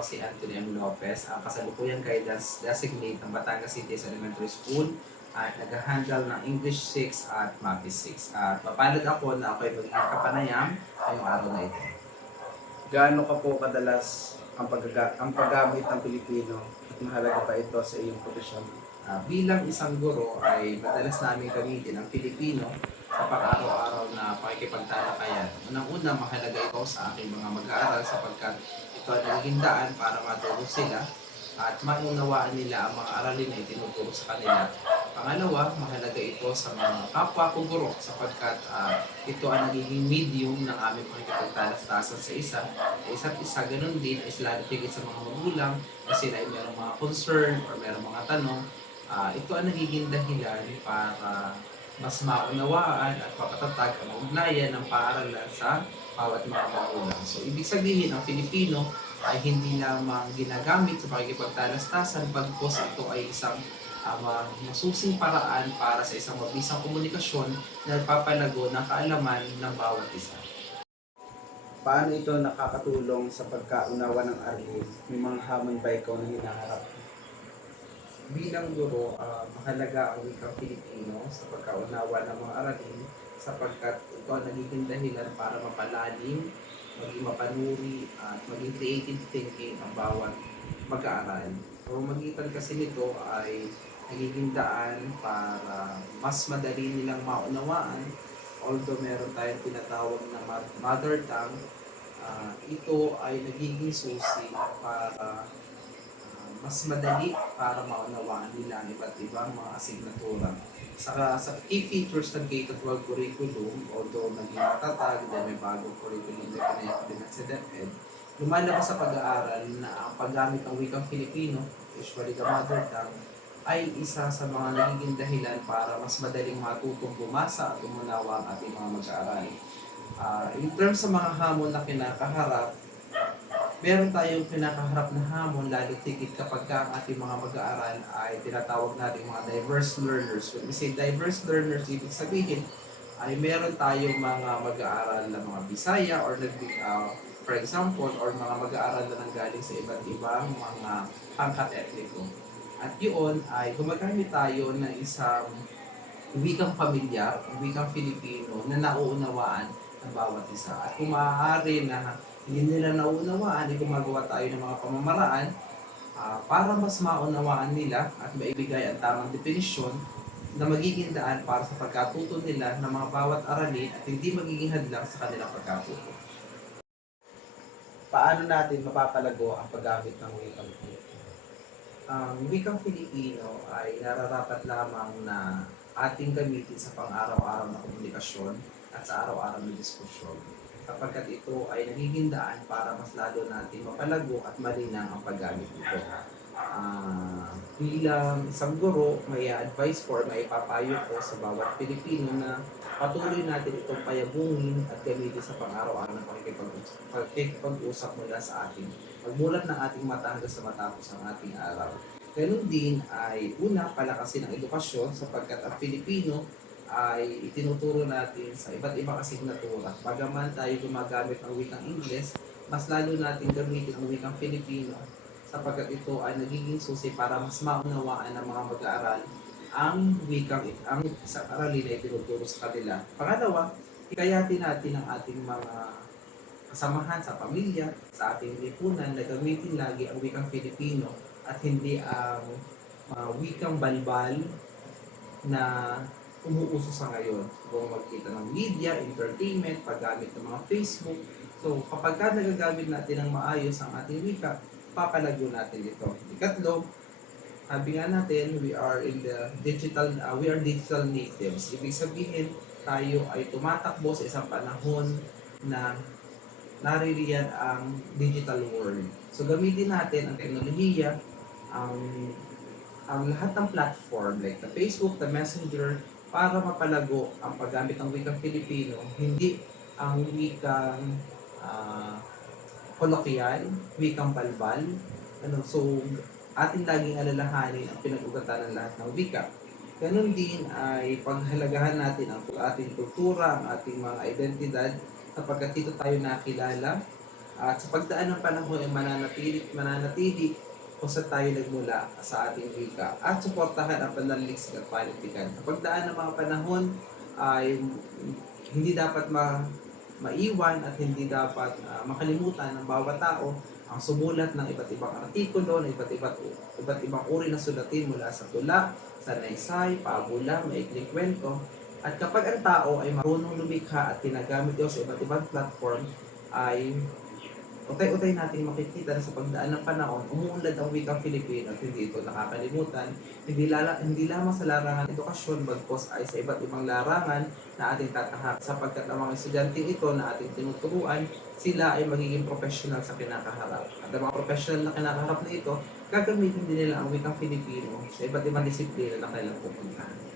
ako si Anthony M. Lopez, ang kasalukuyang guidance designate ng Batangas City Elementary School at nag-handle ng English 6 at Maths 6. At papalad ako na ako ay magiging kapanayam ngayong araw na ito. Gaano ka po kadalas ang paggamit ng Pilipino at mahalaga ba ito sa iyong profesyon? Bilang isang guro ay madalas namin gamitin ang Filipino sa pang-araw-araw na pakikipagtalakayan. Unang-una, mahalaga ito sa aking mga mag-aaral sapagkat ito ay naging daan para maturo sila at maunawaan nila ang mga aralin na itinuturo sa kanila. Pangalawa, mahalaga ito sa mga kapwa ko guro sapagkat ito ang nagiging medium ng aming pakikipagtalastasan sa isa't isa. Ganun din is lalo tigit sa mga magulang kasi sila ay merong mga concern or merong mga tanong. Ito ang nagiging dahilan para mas maunawaan at mapatatag ang ugnayan ng paaralan sa bawat mga magulang. So, ibig sabihin, ang Filipino ay hindi lamang ginagamit sa pakikipagtalastasan, bagkus ito ay isang masusing paraan para sa isang mabisang komunikasyon na nagpapalago ng kaalaman ng bawat isa. Paano ito nakakatulong sa pagkaunawa ng aralin? May mga hamon ba ikaw na hinaharap? Bilang guro, mahalaga ang wikang Pilipino sa pagkaunawa ng mga aralin sapagkat ito ang nagiging dahilan para mapalalim, maging mapanuri, at maging creative thinking ang bawat mag-aaral. So, magitan kasi nito ay nagiging daan para mas madali nilang maunawaan. Although meron tayong tinatawag na mother tongue, ito ay nagiging susi para mas madali para maunawaan nila ang iba't ibang mga asignatura. Saka sa key features ng K-12 curriculum, although naging matatag dahil may bagong curriculum na pinag sa DepEd, lumalabas sa pag-aaral na ang paggamit ng wikang Filipino, usually the mother tongue, ay isa sa mga nagiging dahilan para mas madaling matutong bumasa at umunawa ang ating mga mag-aaral. In terms sa mga hamon na kinakaharap, meron tayong kinakaharap na hamon lalo tigit kapag ang ating mga mag-aaral ay tinatawag natin mga diverse learners. When we say diverse learners, ibig sabihin ay meron tayong mga mag-aaral na mga Bisaya or for example, or mga mag-aaral na nanggaling sa iba't ibang mga pangkat etniko. At yun ay gumagamit tayo ng isang wikang pamilyar, wikang Filipino na nauunawaan ng bawat isa. At kung maaari na hindi nila nauunawaan, gumagawa tayo ng mga pamamaraan para mas maunawaan nila at maibigay ang tamang definisyon na magiging daan para sa pagkatuto nila ng mga bawat aralin at hindi magiging hadlang sa kanilang pagkatuto. Paano natin mapapalago ang paggamit ng wikang Pilipino? Ang wikang Filipino ay nararapat lamang na ating gamitin sa pang-araw-araw na komunikasyon at sa araw-araw na diskusyon sapagkat ito ay nagiging daan para mas lalo natin mapalago at malinang ang paggamit nito. Bilang isang guro, may advice ko or may papayo ko sa bawat Pilipino na patuloy natin itong payagungin at gamitin sa pang-araw-araw na pakikipag-usap mula sa atin. Magmulat ng ating mata hanggang sa matapos ang ating araw. Ganun din ay una, palakasin ang edukasyon sapagkat ang Pilipino ay itinuturo natin sa iba't ibang asignatura. Bagaman tayo gumagamit ng wikang Ingles, mas lalo natin gamitin ang wikang Filipino sapagkat ito ay nagiging susi para mas maunawaan ng mga mag-aaral ang isang aralin na itinuturo sa kanila. Pangalawa, hikayatin natin ang ating mga kasamahan sa pamilya, sa ating lipunan na gamitin lagi ang wikang Filipino at hindi ang wikang balbal na umuuso sa ngayon. Kung magkita ng media, entertainment, paggamit ng mga Facebook. So, kapag nagagamit natin ng maayos ang ating wika, papalago natin ito. Ikatlo, sabi nga natin, we are digital natives. Ibig sabihin, tayo ay tumatakbo sa isang panahon na naririyan ang digital world. So, gamitin natin ang teknolohiya, ang lahat ng platform like the Facebook, the Messenger, para mapalago ang paggamit ng wikang Filipino, hindi ang wikang kolokyal, wikang balbal. So, ating laging alalahanin ang pinag-ugatan ng lahat ng wika. Ganun din ay paghalagahan natin ang ating kultura, ang ating mga identidad, sapagkat dito tayo nakilala At sa pagdaan ng panahon ay mananatili kung saan tayo nagmula sa ating wika at suportahan ang pananaliksik at panitikan. Sa pagdaan ng mga panahon ay hindi dapat maiwan at hindi dapat makalimutan ng bawat tao ang sumulat ng iba't ibang artikulo, ng iba't ibang uri ng sulatin mula sa tula, sanaysay, pabula, maikling kwento. At kapag ang tao ay marunong lumikha at ginagamit ito sa iba't ibang platform, ay utay-utay nating makikita na sa pagdaan ng panahon, umuunlad ang wikang Filipino at hindi ito nakakalimutan. Hindi lamang sa larangan edukasyon, bagkos ay sa iba't ibang larangan na ating tatahak sapagkat ang mga estudyante ito na ating tinuturuan, sila ay magiging professional sa kinakaharap. At ang mga professional na kinakaharap na ito, gagamitin din nila ang wikang Filipino sa iba't ibang disiplina na kailang pupuntahan.